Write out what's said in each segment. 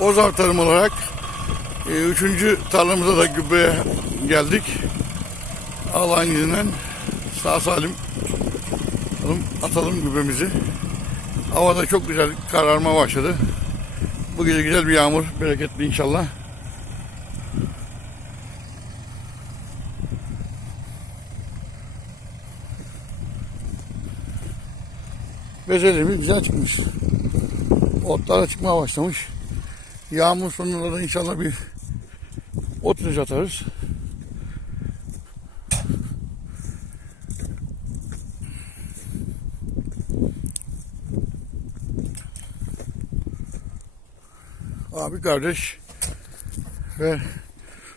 Ozar Tarım olarak e, üçüncü tarlamıza da gübreye geldik. Allah'ın izniyle sağ salim atalım, atalım gübremizi. Havada çok güzel kararma başladı. Bu gece güzel bir yağmur, bereketli inşallah. Bezelimiz güzel çıkmış. Otlar çıkmaya başlamış. Yağmur sonunda da inşallah bir ot ilacı atarız. Abi kardeş ve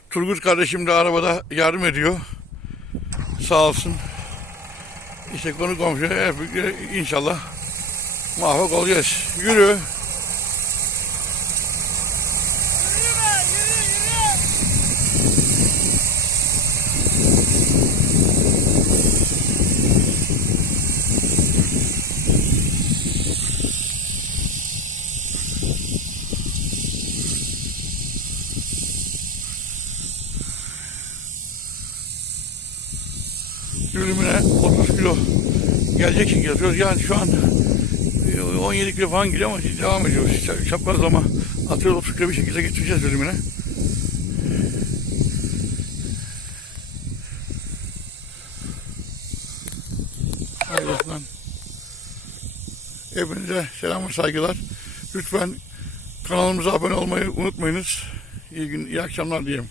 Turgut kardeşim de arabada yardım ediyor. Sağ olsun. İşte konu komşu hep inşallah muvaffak olacağız. Yürü. Dürümüne 30 kilo gelecek yazıyoruz. Yani şu an e, 17 kilo falan geliyor ama devam ediyoruz. Ç- Çapraz ama atıyoruz 30 kilo bir şekilde getireceğiz dürümüne. Olsun. Hepinize selam ve saygılar. Lütfen kanalımıza abone olmayı unutmayınız. İyi gün, iyi akşamlar diyeyim.